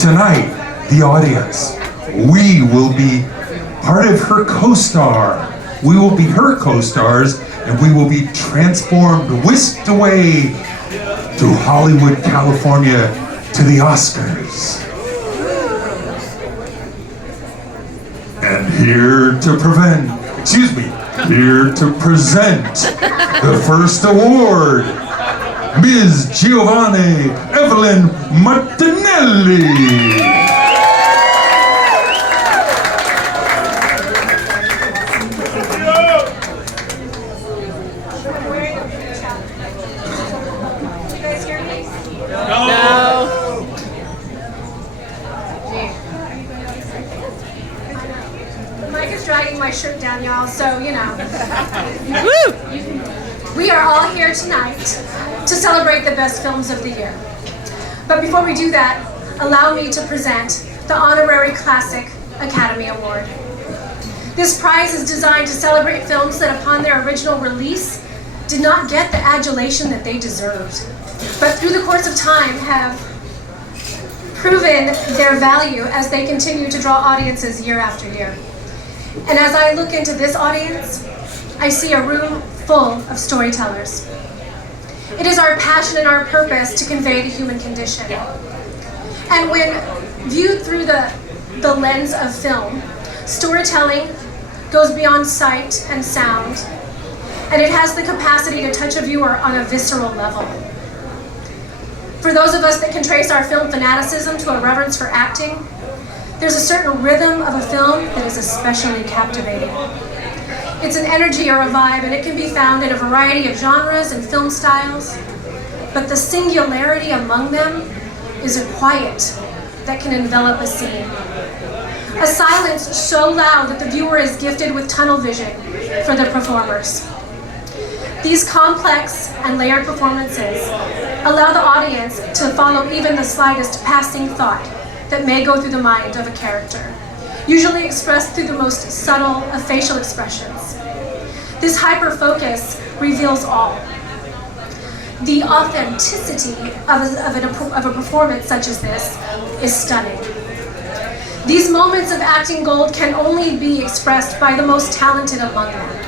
Tonight, the audience, we will be part of her co-star. We will be her co-stars, and we will be transformed, whisked away to Hollywood, California, to the Oscars. And here to present the first award, Ms. Giovanni Evelyn Martinelli. Mike is dragging my shirt down, y'all, so, you know. We are all here tonight to celebrate the best films of the year. But before we do that, allow me to present the Honorary Classic Academy Award. This prize is designed to celebrate films that upon their original release did not get the adulation that they deserved, but through the course of time have proven their value as they continue to draw audiences year after year. And as I look into this audience, I see a room full of storytellers. It is our passion and our purpose to convey the human condition. And when viewed through the lens of film, storytelling goes beyond sight and sound, and it has the capacity to touch a viewer on a visceral level. For those of us that can trace our film fanaticism to a reverence for acting, there's a certain rhythm of a film that is especially captivating. It's an energy or a vibe, and it can be found in a variety of genres and film styles, but the singularity among them is a quiet that can envelop a scene. A silence so loud that the viewer is gifted with tunnel vision for the performers. These complex and layered performances allow the audience to follow even the slightest passing thought that may go through the mind of a character, usually expressed through the most subtle of facial expressions. This hyper-focus reveals all. The authenticity of a performance such as this is stunning. These moments of acting gold can only be expressed by the most talented among them.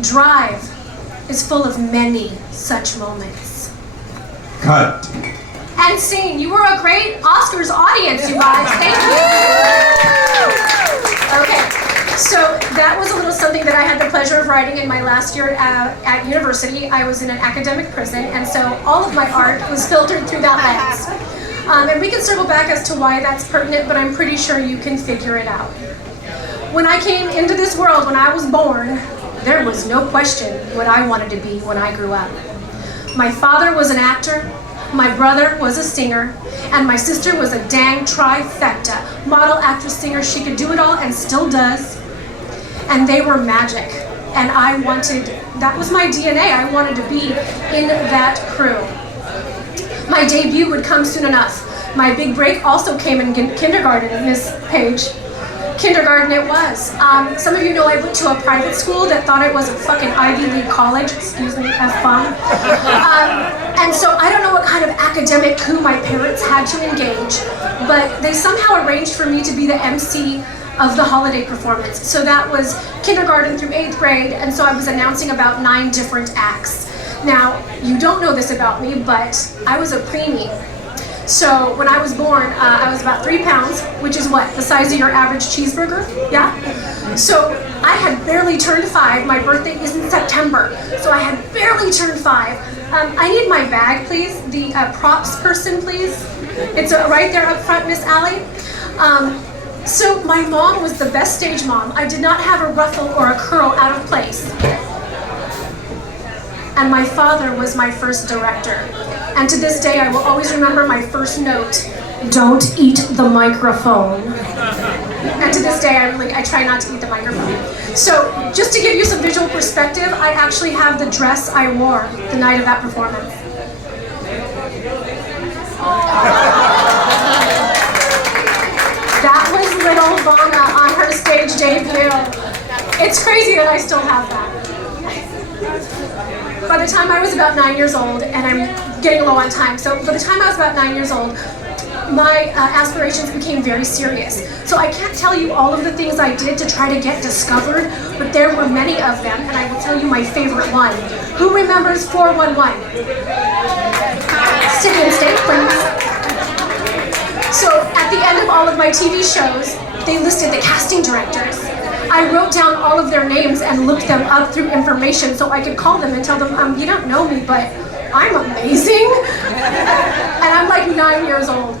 Drive is full of many such moments. Cut. And scene. You were a great Oscars audience, you guys. Thank you. Okay, so that was a little something that I had the pleasure of writing in my last year at university. I was in an academic prison, and so all of my art was filtered through that lens. And we can circle back as to why that's pertinent, but I'm pretty sure you can figure it out. When I came into this world, when I was born, there was no question what I wanted to be when I grew up. My father was an actor, my brother was a singer, and my sister was a dang trifecta. Model, actress, singer, she could do it all and still does. And they were magic. And that was my DNA. I wanted to be in that crew. My debut would come soon enough. My big break also came in kindergarten, Miss Page. Kindergarten it was. Some of you know I went to a private school that thought it was a fucking Ivy League college. Excuse me, have fun. And so I don't know what kind of academic coup my parents had to engage, but they somehow arranged for me to be the MC of the holiday performance. So that was kindergarten through 8th grade, and so I was announcing about 9 different acts. Now, you don't know this about me, but I was a preemie. So when I was born, I was about 3 pounds, which is what? The size of your average cheeseburger? Yeah? So I had barely turned 5. My birthday is in September. So I had barely turned 5. I need my bag, please. The props person, please. It's right there up front, Miss Allie. So my mom was the best stage mom. I did not have a ruffle or a curl out of place. And my father was my first director. And to this day, I will always remember my first note, "Don't eat the microphone." And to this day, I try not to eat the microphone. So just to give you some visual perspective, I actually have the dress I wore the night of that performance. That was little Vonna on her stage debut. It's crazy that I still have that. By the time I was about 9 years old, and I'm getting low on time, so by the time I was about 9 years old, my aspirations became very serious. So I can't tell you all of the things I did to try to get discovered, but there were many of them, and I will tell you my favorite one. Who remembers 411? City and State, please. So at the end of all of my TV shows, they listed the casting directors. I wrote down all of their names and looked them up through information so I could call them and tell them, you don't know me, but I'm amazing. And I'm like 9 years old.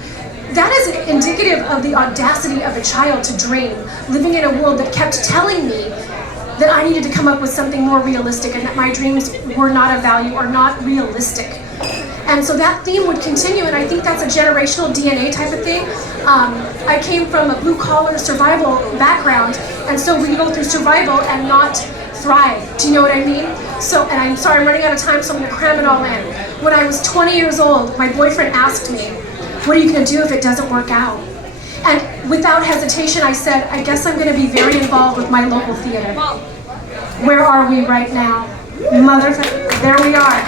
That is indicative of the audacity of a child to dream, living in a world that kept telling me that I needed to come up with something more realistic and that my dreams were not of value or not realistic. And so that theme would continue, and I think that's a generational DNA type of thing. I came from a blue-collar survival background, and so we go through survival and not thrive. Do you know what I mean? So, and I'm sorry, I'm running out of time, so I'm gonna cram it all in. When I was 20 years old, my boyfriend asked me, what are you gonna do if it doesn't work out? And without hesitation, I said, I guess I'm gonna be very involved with my local theater. Where are we right now? Motherfucker, there we are.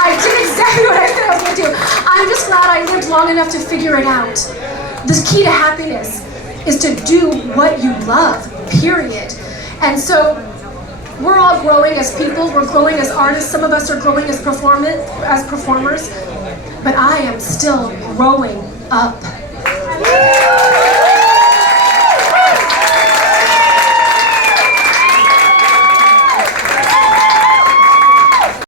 I did exactly what I said I was gonna do. I'm just glad I lived long enough to figure it out. The key to happiness is to do what you love, period. And so we're all growing as people, we're growing as artists, some of us are growing as performers, but I am still growing up.